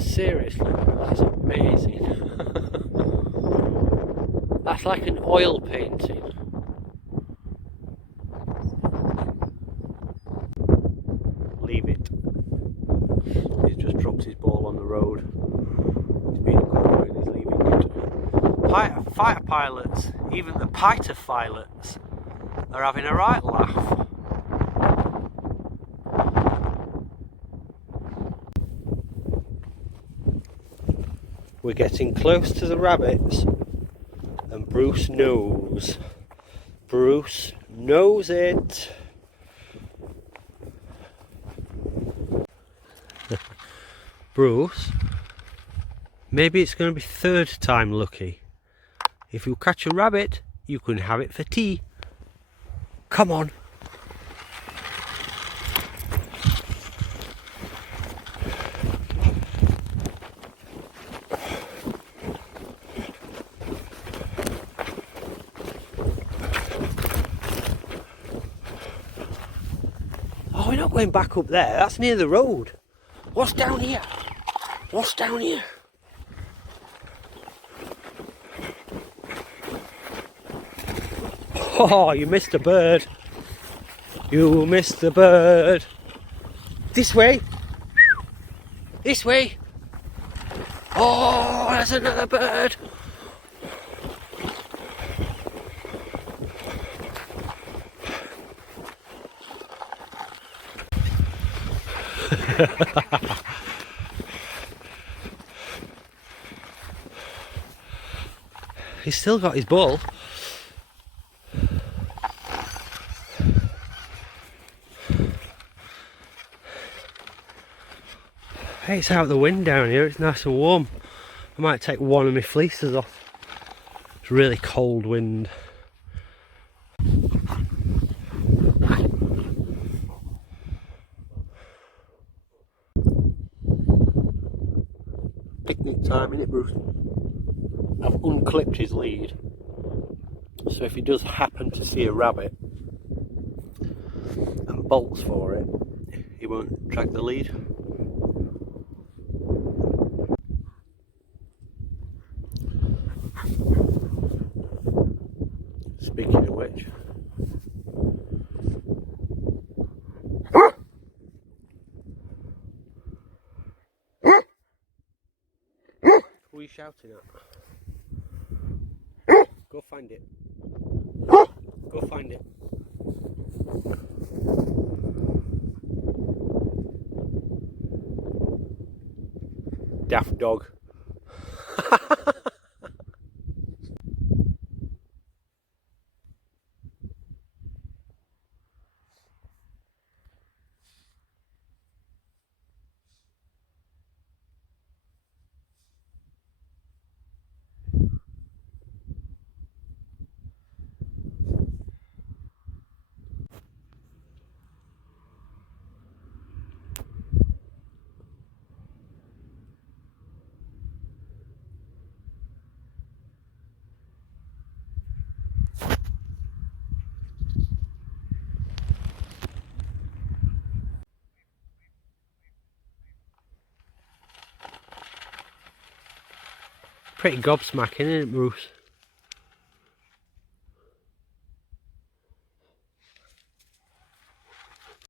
Seriously, that's amazing. That's like an oil painting. Leave it. He's just dropped his ball on the road. He's been a good boy and he's leaving it. Fighter pilots, even the Piter pilots, are having a right laugh. We're getting close to the rabbits, and Bruce knows. Bruce knows it. Bruce, maybe it's going to be third time lucky. If you catch a rabbit, you can have it for tea. Come on. Oh, we're not going back up there. That's near the road. What's down here? What's down here? Oh, you missed a bird. You missed the bird. This way. This way. Oh, there's another bird. He's still got his ball. Hey, it's out the wind down here, it's nice and warm. I might take one of my fleeces off. It's really cold wind. Picnic time, innit, Bruce? I've unclipped his lead, so if he does happen to see a rabbit and bolts for it, he won't drag the lead. Speaking of which, who are you shouting at? Go find it. Go find it. Daft dog. Pretty gobsmacking, isn't it, Bruce?